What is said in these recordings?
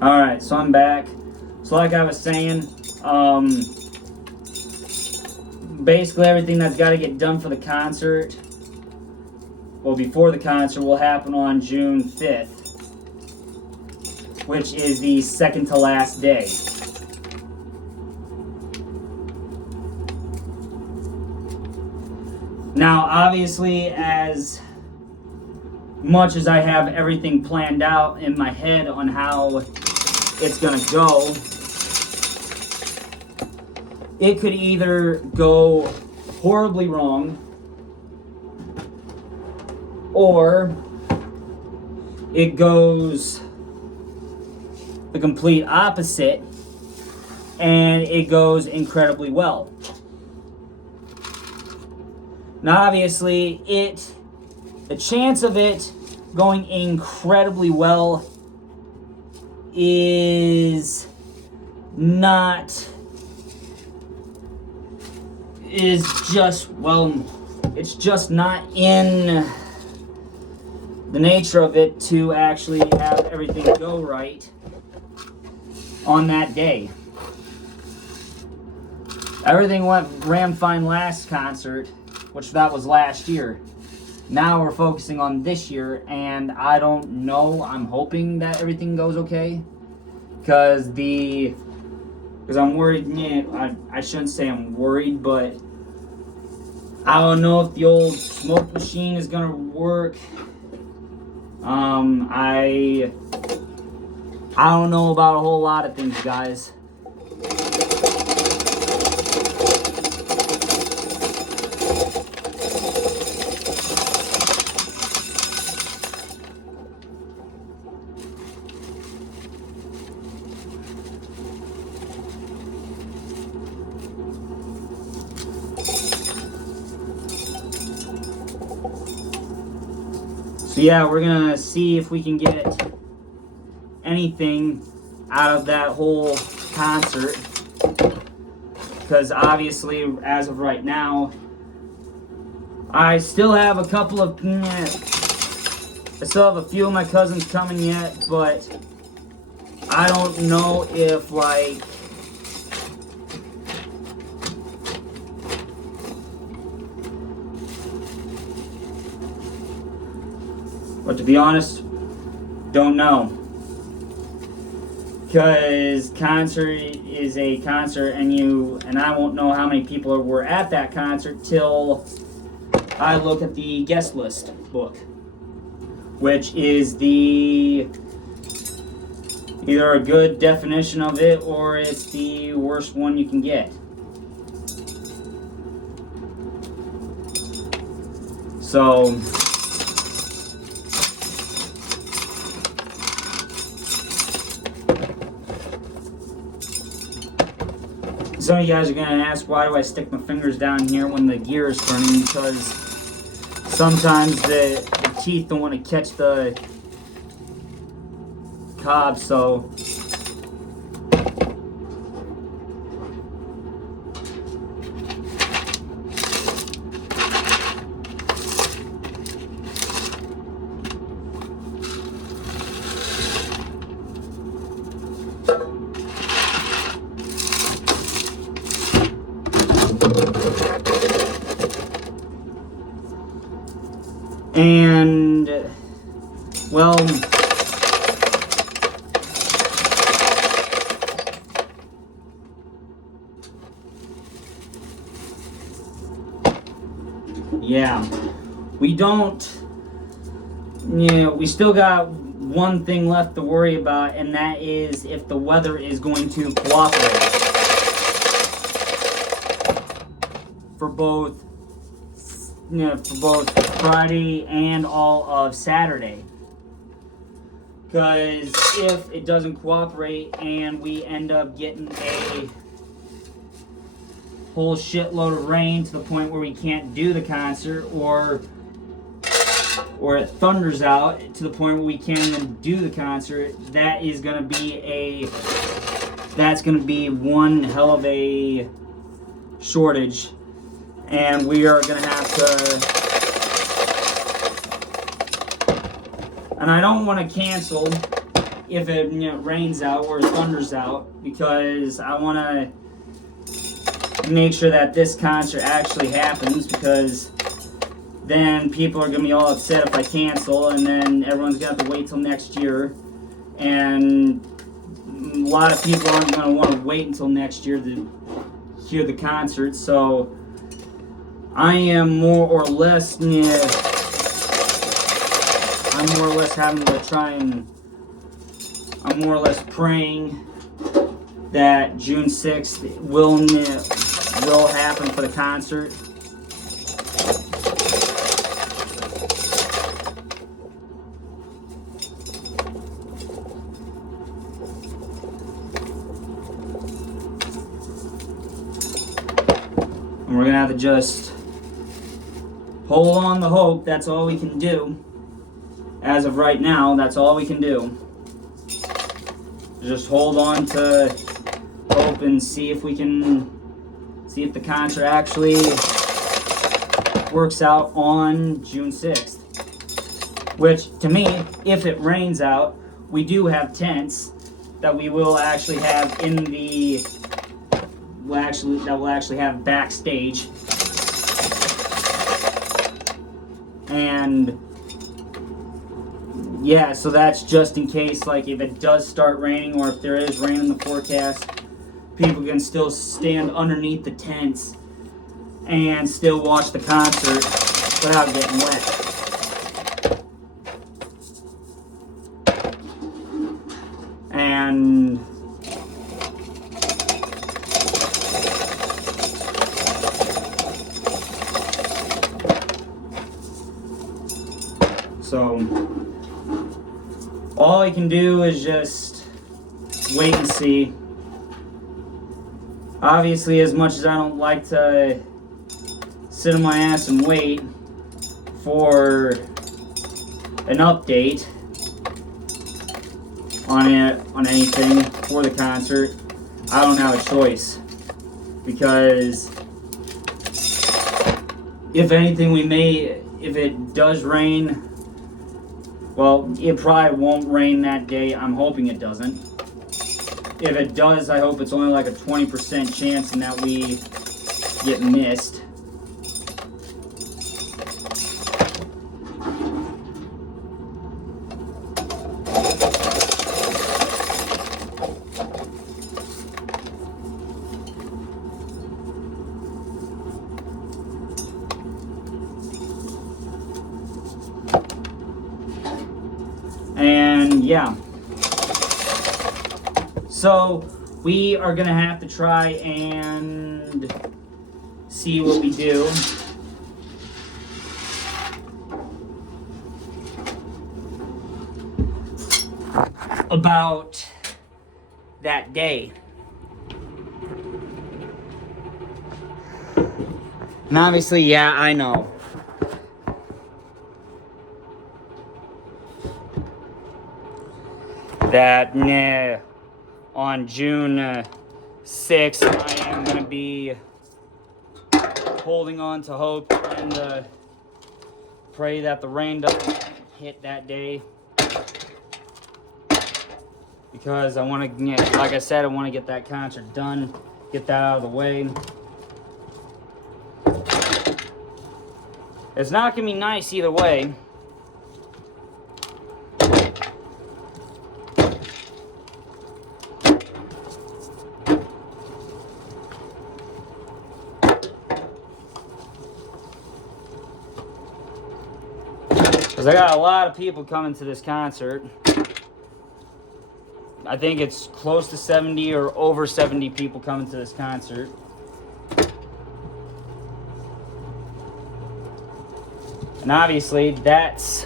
Alright, so I'm back. So like I was saying, basically everything that's got to get done for the concert, well, before the concert, will happen on June 5th, which is the second to last day. Now, obviously, as much as I have everything planned out in my head on how it's gonna go, it could either go horribly wrong, or it goes the complete opposite and it goes incredibly well. Now, obviously, the chance of it going incredibly well is it's just not in the nature of it to actually have everything go right on that day. Everything ran fine last concert, which that was last year. Now we're focusing on this year, and I don't know. I'm hoping that everything goes okay, because I'm worried. Yeah, I shouldn't say I'm worried, but I don't know if the old smoke machine is gonna work. I don't know about a whole lot of things, guys. So yeah, we're gonna see if we can get anything out of that whole concert, because obviously, as of right now, I still have a few of my cousins coming yet, but I don't know if, like, but to be honest, don't know. Because concert is a concert, and I won't know how many people were at that concert till I look at the guest list book, which is either a good definition of it or it's the worst one you can get. So some of you guys are going to ask, why do I stick my fingers down here when the gear is turning? Because sometimes the teeth don't want to catch the cob, so and, well, yeah, we still got one thing left to worry about, and that is if the weather is going to cooperate for both Friday and all of Saturday. Because if it doesn't cooperate and we end up getting a whole shitload of rain to the point where we can't do the concert, or it thunders out to the point where we can't even do the concert, that's going to be one hell of a shortage. And we are going to have to, and I don't want to cancel, if it rains out or thunders out, because I want to make sure that this concert actually happens, because then people are going to be all upset if I cancel, and then everyone's going to have to wait till next year, and a lot of people aren't going to want to wait until next year to hear the concert. So I am more or less having to try and I'm more or less praying that June 6th will happen for the concert. And we're gonna have to just hold on to hope. That's all we can do. As of right now, that's all we can do. Just hold on to hope and see if the concert actually works out on June 6th. Which, to me, if it rains out, we do have tents that we will actually have that will actually have backstage. And yeah, so that's just in case, like, if it does start raining or if there is rain in the forecast, people can still stand underneath the tents and still watch the concert without getting wet. And so all I can do is just wait and see. Obviously, as much as I don't like to sit on my ass and wait for an update on anything for the concert, I don't have a choice. Because if anything, if it does rain, well, it probably won't rain that day. I'm hoping it doesn't. If it does, I hope it's only like a 20% chance and that we get missed. And yeah, so we are gonna have to try and see what we do. About that day. And obviously, yeah, I know. That on June 6th, I am going to be holding on to hope and pray that the rain doesn't hit that day. Because I want to, like I said, I want to get that concert done, get that out of the way. It's not going to be nice either way. Because I got a lot of people coming to this concert. I think it's close to 70 or over 70 people coming to this concert. And obviously, that's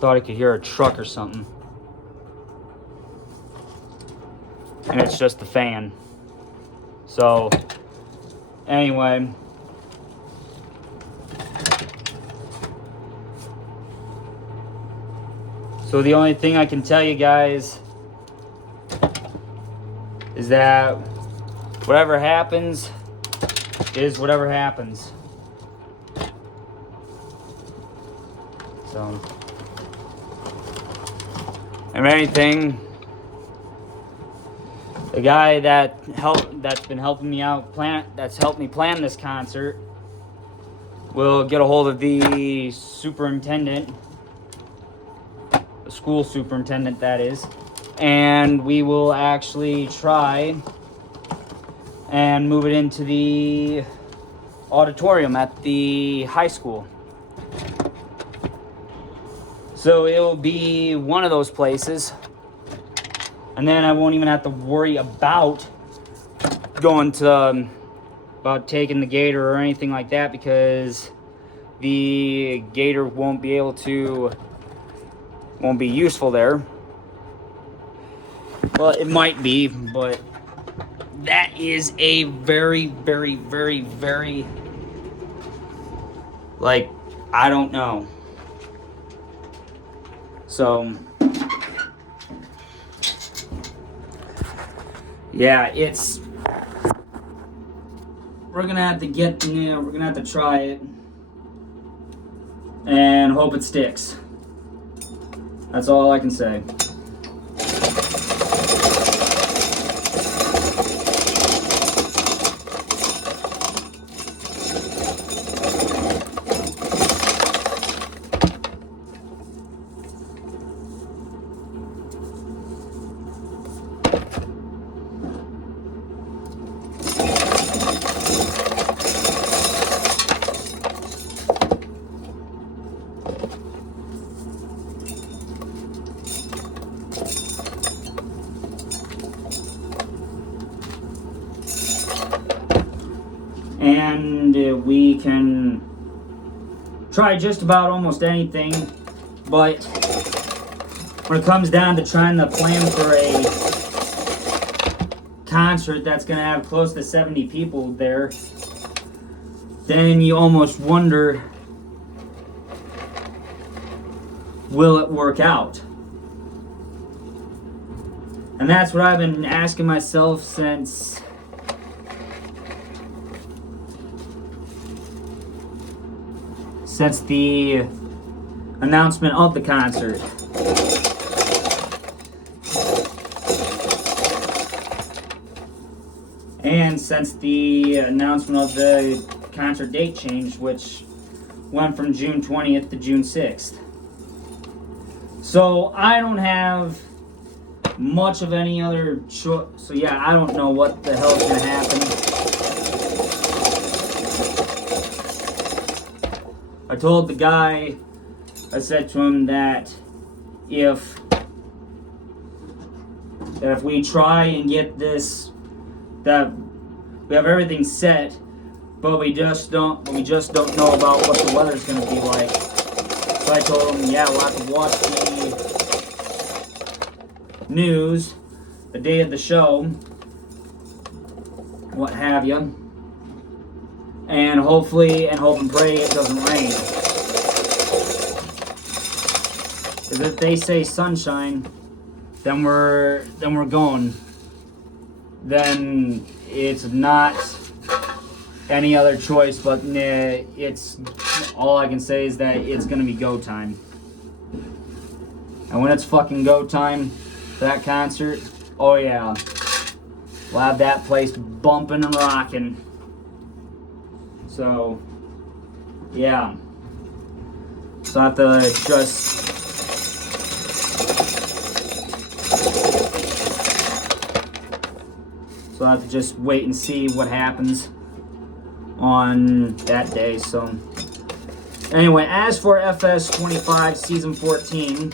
thought I could hear a truck or something. And it's just the fan. So, anyway. So the only thing I can tell you guys is that whatever happens is whatever happens. So, if anything, the guy that's been helping me out that's helped me plan this concert will get a hold of the superintendent, the school superintendent that is, and we will actually try and move it into the auditorium at the high school. So it will be one of those places, and then I won't even have to worry about about taking the gator or anything like that, because the gator won't be useful there. Well, it might be, but that is a very, very, very, very, like, I don't know. So, yeah, we're gonna have to try it and hope it sticks. That's all I can say. And we can try just about almost anything, but when it comes down to trying to plan for a concert that's going to have close to 70 people there, then you almost wonder, will it work out? And that's what I've been asking myself since the announcement of the concert. And since the announcement of the concert date change, which went from June 20th to June 6th. So I don't have much of any other choice. So yeah, I don't know what the hell is going to happen. I told the guy, I said to him that if we try and get this, that we have everything set, but we just don't know about what the weather's gonna be like. So I told him, yeah, we'll have to watch the news the day of the show, what have you. And hope and pray it doesn't rain. Because if they say sunshine, then we're going. Then it's not any other choice, but it's all I can say is that it's gonna be go time. And when it's fucking go time for that concert, oh yeah, we'll have that place bumping and rocking. So, yeah. So I have to just wait and see what happens on that day. So, anyway, as for FS 25 Season 14,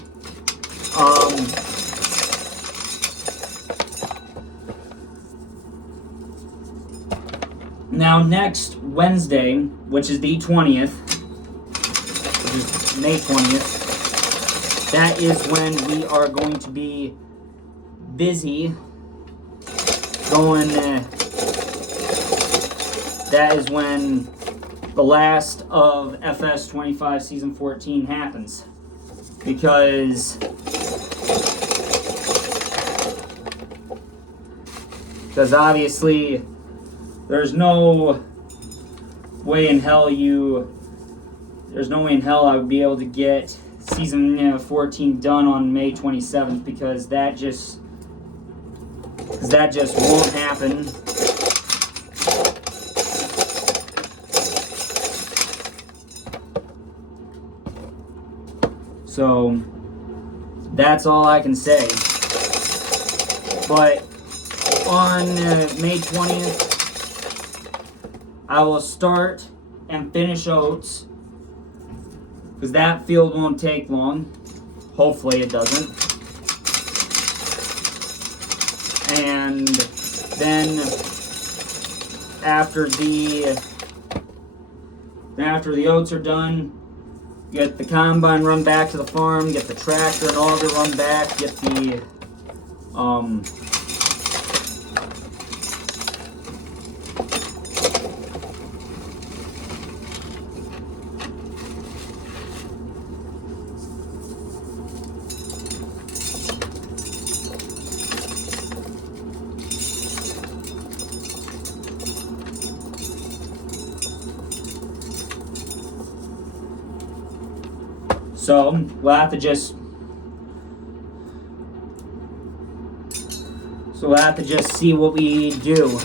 now next Wednesday, which is the 20th, which is May 20th, that is when we are going to be busy going, that is when the last of FS 25 Season 14 happens. because obviously there's no way in hell I would be able to get season 14 done on May 27th, because that just won't happen. So that's all I can say. But on May 20th, I will start and finish oats, because that field won't take long. Hopefully it doesn't. And then after the oats are done, get the combine run back to the farm, get the tractor and auger run back, get the so we'll have to just see what we do.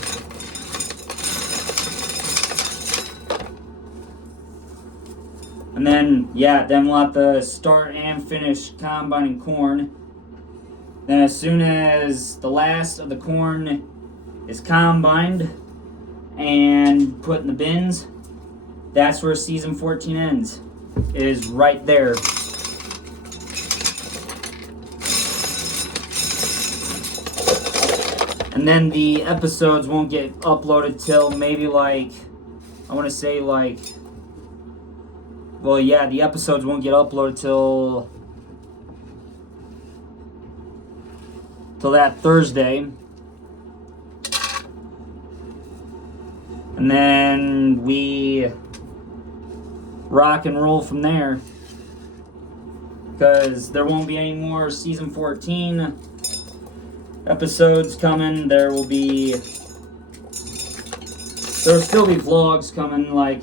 And then we'll have to start and finish combining corn. Then as soon as the last of the corn is combined and put in the bins, that's where season 14 ends. It is right there. And then the episodes won't get uploaded till maybe the episodes won't get uploaded till that Thursday. And then we rock and roll from there, because there won't be any more season 14 episodes coming. There'll still be vlogs coming, like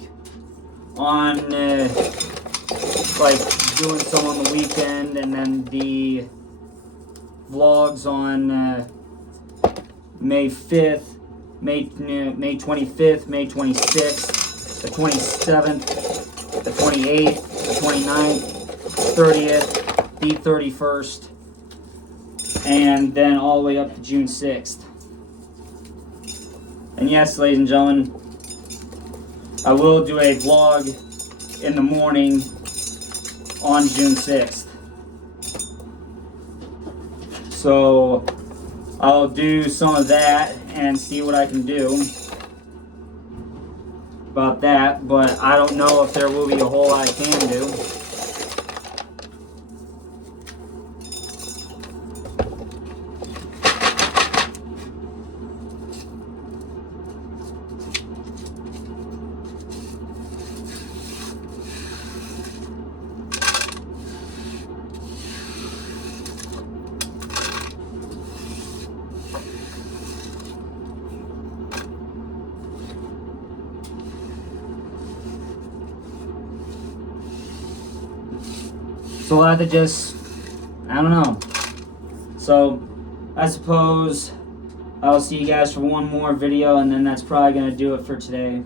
doing some on the weekend, and then the vlogs on May 5th, May 25th, May 26th, the 27th, the 28th, the 29th, 30th, the 31st, and then all the way up to June 6th. And yes, ladies and gentlemen, I will do a vlog in the morning on June 6th. So I'll do some of that and see what I can do about that, but I don't know if there will be a whole lot I can do. So I'll have to I don't know. So I suppose I'll see you guys for one more video, and then that's probably going to do it for today.